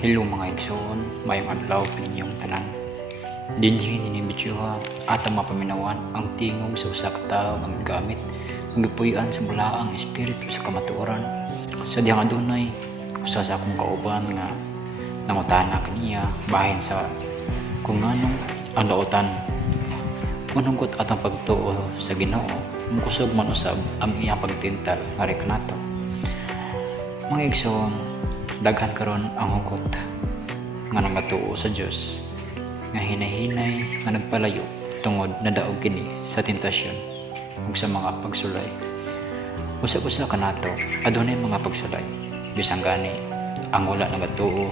Hello mga igsoon, mayong adlaw kaninyong tanan. Dinhi ninibitsuha at ang mapaminawan ang tingog sa usa ka tawo ang gamit ang gipuy-an sa bulaang espiritu sa kamatuoran. Sa diyang adunay usa sa akong kauban nga nangutana kaniya bahin sa kung nganong ang lautan. Manungkot atang pagtuo sa Ginoo, mukusog man usab ang iyang pagtintal nga reknato. Mga igsoon, daghan karon ang hugot nga nagatuo sa Dios nga hinay-hinay nga nagpalayo tungod nadaog kini sa tentasyon ug sa mga pagsulay. Usa-usa kanato adunay mga pagsulay. Bisan gani ang wala nagatuo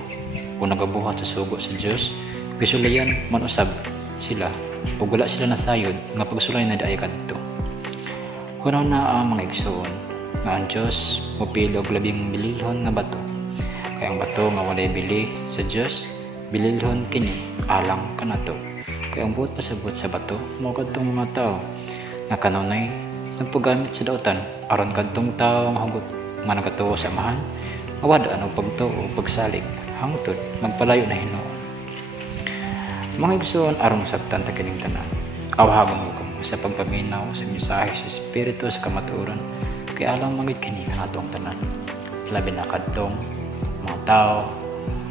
o nagabuhat sa sugo sa Dios, gisulayan man usab sila ug wala sila nasayod nga pagsulay na daay kadto. Kuno na ang mga igsoon nga ang Dios mopili og labing bililhon nga bato. Kaya ang bato nga walay bili sa Dios, bililhon kini alang kanato. Kaya ang buot pasabot sa bato, mao kadtong mga tao nga kanunay nagpagamit sa dautan aron kadtong tao nga hugot nga nagatuo sa amahan, mawada og pagtuo o pagsalig hangtod magpalayo na Ginoo. Mga igsoon aron sabtan ta kining tanan. Awhagon mo kamo sa pagpaminaw sa mensahe sa espiritu sa kamatuoran kay alang mangit kini kanatong tanan. Labi na kadtong mga tao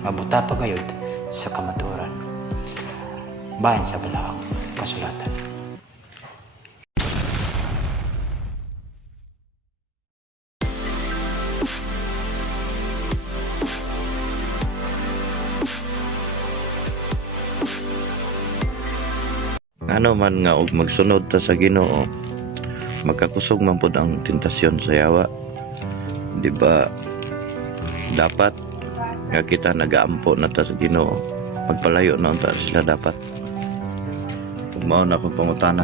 mabuta pa gayud sa kamatuoran bahin sa balaang kasulatan. Ano man nga og magsunod ta sa Ginoo, magkakusog man pud ang tentasyon sa yawa. Di ba dapat nga kita nagaampo na ta sa Ginoo, magpalayo na unta sila dapat. Mao na akong pangutana.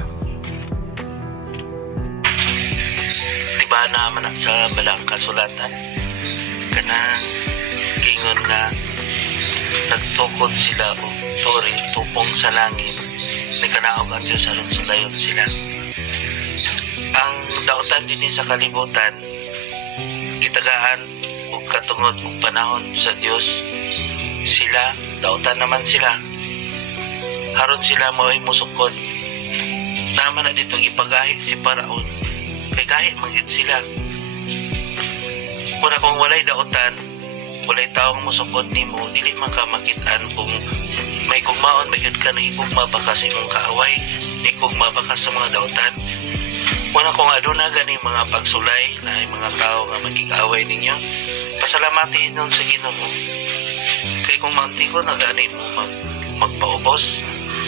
Di ba naman sa balang kasulatan kana gingon nga nagtukod sila o tupong sa langit ni kanaog ang Diyos aron sulayon sila. Ang dautan din sa kalibutan kitagaan ug katungod og panahon sa Dios, sila dautan naman sila haron sila mao'y musukod. Naman na dito ipagahi si Paraon kay kahit manggid sila. Kung kung walay dautan, walay taong musukod nimo, dili man ka makit-an kung may kugmaon ba yun ka na higugma baka sa imong kaaway, higugma baka sa mga dautan. Wala kung aduna gani mga pagsulay na ay mga tao nga magig-away ninyo, pasalamatin nun sa Ginoo. Kaya kung mantigo na gani mo magpaubos,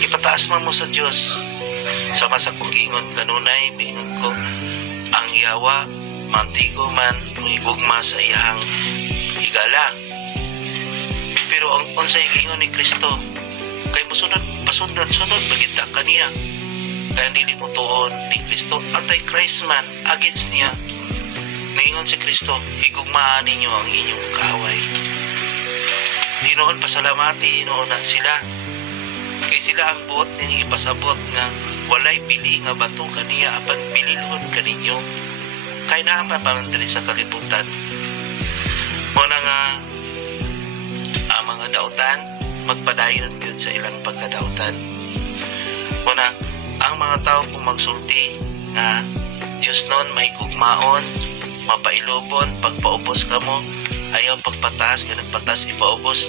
ipataas mo sa Diyos. Sama sa kong ingon kanunay, mingon ko, ang yawa, mantigo man, higugma sa iyang higala. Pero ang unsay gingon ni Kristo, kay musunod pasunod bagita kaniya. Kaya dili mo tuon ni Kristo, anti-Christ man against niya. Naingon si Kristo, higugmaan ninyo ang inyong kaaway. Hinoon pasalamati, hinoon na sila. Kay sila ang buot ning ipasabot nga walay pili nga bato kaniya apan pililhon kaninyo. Kay naapa pa man diri sa kalibutan. Muna nga ang mga dautan magpadayon yun sa ilang pagkadautan. Muna ang mga tao kung magsulti na Diyos nun may gugmaon, mapailobon, pagpaubos ka mo, ayaw pagpatas, ganang patas ipaubos.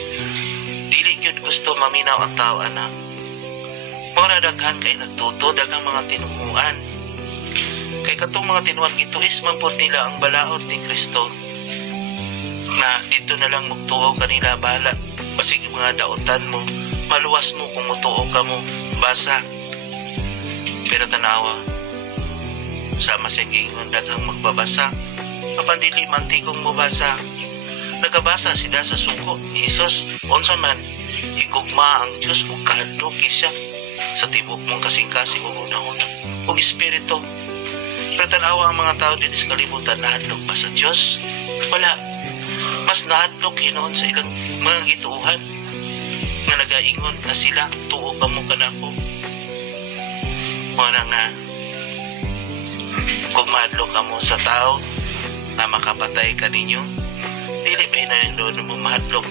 Dili yun gusto maminaw ang tao, anak. Mura daghan kay nagtuto, daghang mga tinunguan. Kay katong mga tinuan gituis man po nila ang balaod ni Kristo. Na dito na lang magtuo kanila bala. Basig mga dautan mo, maluwas mo kung mutuo ka mo, basa. Pero tanawa, sama sa gingon daghang magbabasa, apan dili mantigong mubasa. Nagabasa sila sa suko ni Jesus, unsa man, higugma ang Diyos kung kahadlok siya sa tibok mong kasing-kasing una-una o espiritu. Pero tanawa ang mga tao din sa kalibutan, nahadlok pa sa Diyos? Wala. Mas nahadlok hinoon sa ilang mga gituuhan nga nagaingon na sila, tuo ka mo kanako. Muna nga, kung mahadlok ka mo sa tao na makapatay ka ninyo, dili ba na yung doon mo mahadlok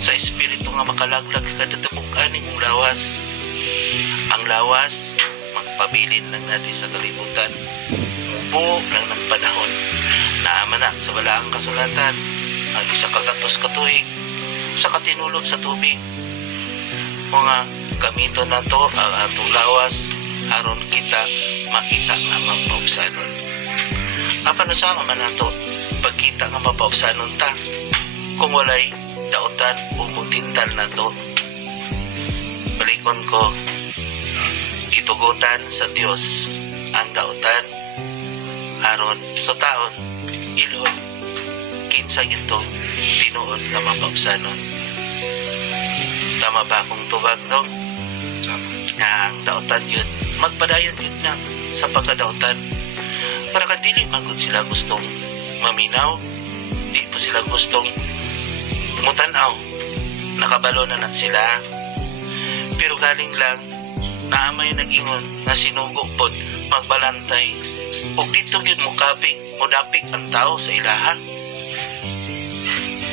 sa espiritu nga makalaglag kada tibukan imong lawas. Ang lawas magpabilin lang natin sa kalibutan. Mubo lang ng panahon. Naama na sa balaang kasulatan ang isa kagatos katuig sa katinulog sa tubig. Mga gamiton na to ang atong lawas aron kita makita nga mapausanon. Paano sama man nato pagkita nga mapausanon ta kung walay dautan o mutintal na to? Balikon ko, gitugutan sa Dios ang dautan aron sa taon ilon kinsa gito tinuod na mapausanon. Tama ba akong tubag dong? Na ang dautan yun magpadayon yun na sa pagkadautan para kadili magod sila gustong maminaw, di pa sila gustong mutanaw, nakabalo na sila, pero galing lang naamay nag-ingon na sinugo pod magbalantay o dito yun mudapik ang tao sa ilaha.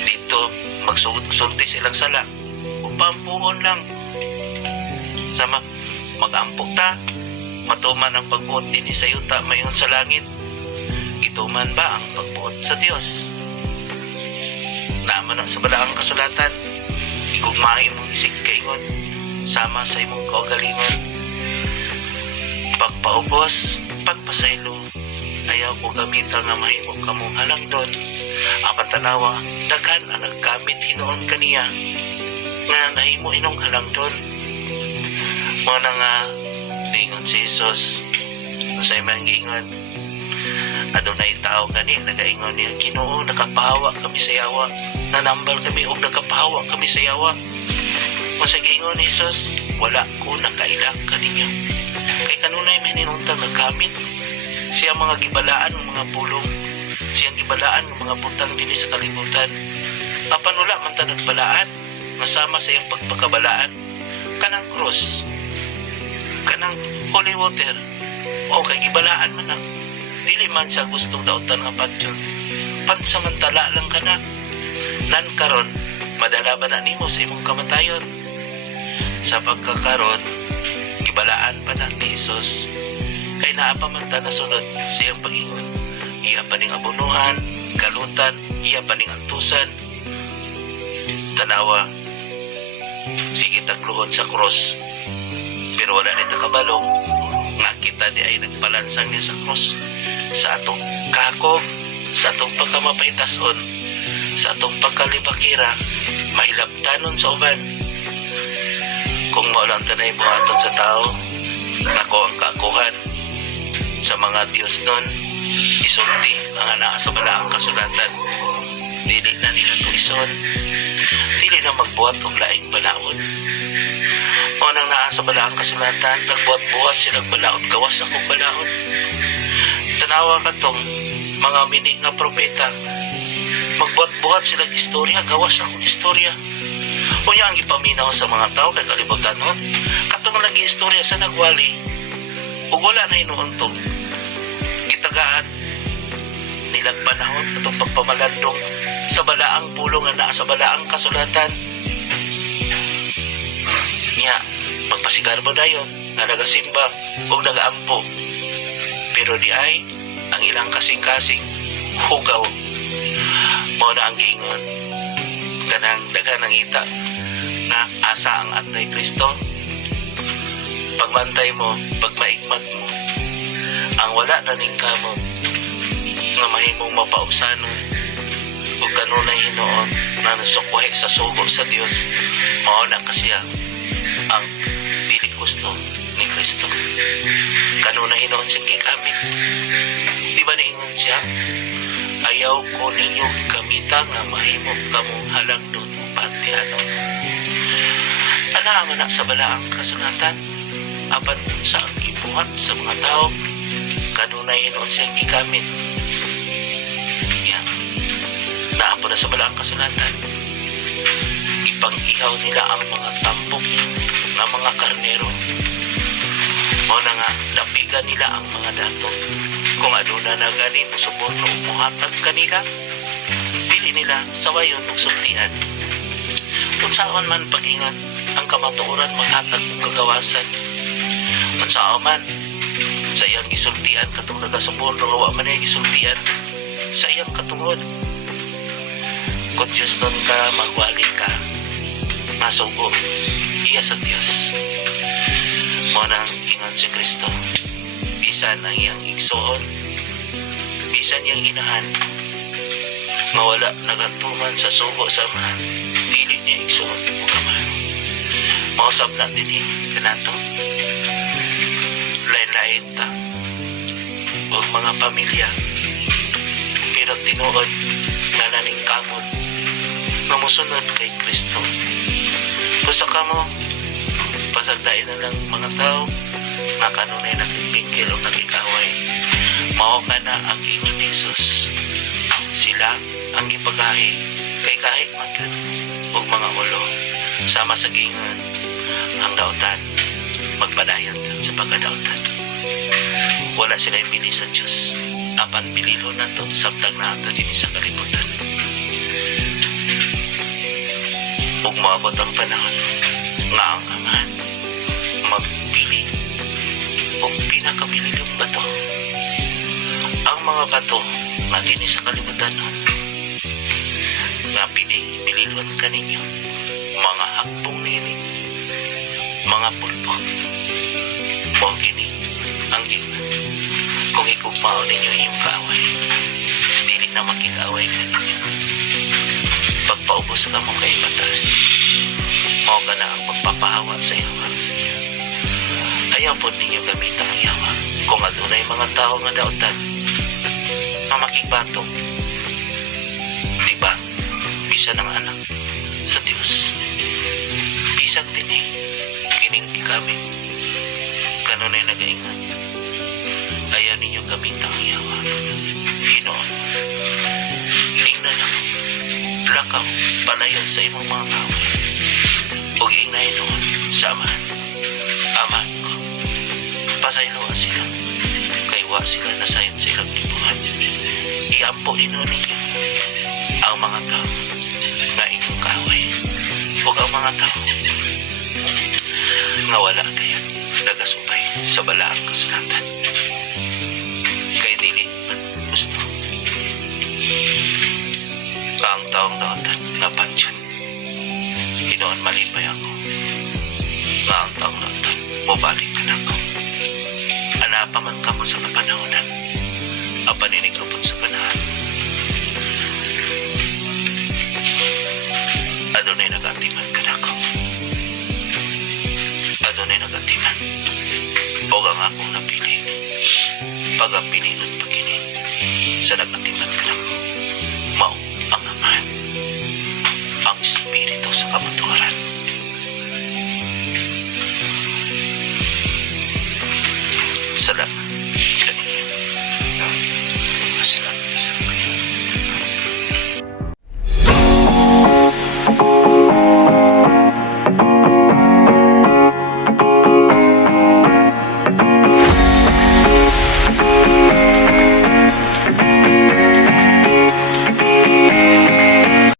Dito magsulti silang sala o pampuon lang sama mag-ampok ta matuman ang pagbuot din sa yuta mayon sa langit. Ituman ba ang pagbuot sa Dios? Naman na sa balaang kasulatan, igugmay mong isig kaingon sama sa imong kaugalingon. Pagpaubos, pagpasaylo, ayaw ko gamitan nga mahimo kamong halangdon. Ang patanawa, daghan ang nagkamit hinoon kaniya nga nahimo inong halangdon. Muna nga ingon si Jesus sa imang ingon adunay tao gani nagaingon niya Ginoo nakapahawa kami sa yawa nanambal kami o nakapahawa kami sa yawa masa giingon ni Jesus wala ko nakaila kaninyo kay kanunay may ninuntang nagkamit siya mga gibalaan ng mga pulong siyang gibalaan ng mga butang din sa kalibutan apan wala man ta nagbalaan masama sa iyang pagpakabalaan kanang cross kanang holy water o kay gibalaan man na dili man siya gustong dautan nga patyon pansamantala lang ka na nan karon madala ba na nimo sa imong kamatayon sa pagkakaron gibalaan pa na ni Jesus kay naa pa man ta nasunod sa iyang pag-ingon iya pa ning abunuhan kalutan iya pa ning antusan tanawa sige tagluhod sa cross pero wala nito kabalo nga kita di ay nagpalansang niya sa cross sa atong kako sa atong pagkamapaytason sa atong pagkalibakira mahilabtanon sa uban kung maulang tanay buhaton sa tao nako ang kakuhan sa mga Diyos nun isulti ang anaa sa balaang kasulatan dili na nila tuison dili na magbuhat og laing balaod o nang naa sa balaang kasulatan nagbuhat-buhat silang balaod gawas akong balaod tanawa ka tong mga mini nga propeta magbuhat-buhat silang istorya gawas akong istorya unya ang ipaminaw sa mga tao kay kalibutanon katong lagi istorya sa nagwali ug wala na inuuntog gitagaan nilang panahon atong pagpamalandong sa balaang pulong nga naa sa balaang kasulatan niya pagpasigar mo dayon na nagasimba o nagaampo pero di ay ang ilang kasing-kasing hugaw mo na ang giingon kanang daga ng ita na asa ang Antikristo pagbantay mo pagmaigmat mo ang wala na ning kamo nga mahimong mapausanon o kanunay hinoon na nasukwahe sa sugo sa Dios mao na kasiya ang dili gusto ni Kristo kanunay hinoon siyang gikamit di ba niingon siya ayaw ko ninyo gamita nga mahimo kamong halangdon o pantianon ana man sa balaang kasulatan apan sa ang gibuhat sa mga tao kanunay hinoon siyang gikamit yan naa po na sa balaang kasulatan ipang-ihaw nila ang mga tampok na mga karnero o na nga lapigan nila ang mga dato kung aduna na gani musubot na umuhatag kanila dili nila sawayon ug sultian Unsaon man pag-ingat ang kamatuoran maghatag og kagawasan. Unsaon man sa iyang gisultian katong nagasubon nga wa man ay gisultian sa iyang katungod. Kung Diyos nun ka, magwali ka, masugo, iya sa Diyos. Muna ang ingon si Kristo. Bisan ang iyang igsoon, bisan iyang inahan, mawala nagatuman sa sugo sa ama, dili niya igsoon o ama. Mausap natin kanato. Lain-lain ta. Huwag mga pamilya. Pero tinuod na naning kamot na musunod kay Kristo. Kung sa kamo, pasagdain na lang mga tao na kanunay nakipingkil o nakikaway. Mao ka na ang ingon ni Jesus. Sila ang ipagahi kay kahit man yun o mga ulo. Sama sa gingon ang dautan, magpadayon yun sa pagkadautan. Wala sila pili sa Diyos. Apan pililo na to, sabtag na ito din sa kalibutan. Huwag maabot ang panahon nga ang amahan magpili o pinakabililong bato. Ang mga bato na din sa kalibutan nga pinipililon ka ninyo, mga hakbong nini, mga pulpo. O kini ang ingat. Kung ikugmao ninyo iyong kaaway, dili na makikaaway ka ninyo. Pagpaubos ka mo kay batas, mao ka na ang pagpapahawa sa yawa. Ayaw po ninyo gamitan ang yawa. Kung adunay mga tao nga dautan, nga makigbato, diba? Bisa ng anak sa Diyos. Bisag din kining gigamit. Kanunay nagaingon. Ayaw ninyo gamitan ang yawa. Hinoon. Ingnan lang. Lakaw, palayo sa imong mga kaway. Huwag ingnahin noon sa amahan. Amahan ko. Pasayloan sila. Kaywa sila na sayon sa ilang kibuhan. Iampo ino ninyo ang mga tao na inyong kaway. Huwag ang mga tao nga wala kayo nagasupay sa balaang kasulatan. Kay dili man gusto. Ang taong dautan nga pansyon. Hinoon malipay ako. Nga ang taong dautan, mabalik ka na ako. Anapa man ka mo sa kapanahonan. Ang paninig apod sa kanahan. Adunay nagatiman ka na ako. Adunay nagatiman. O ang akong napili. Pag ang pininon pagini sa nagatiman ka na ako. Mao ang amahan, ang espiritu sa kamatuaran. Salamat.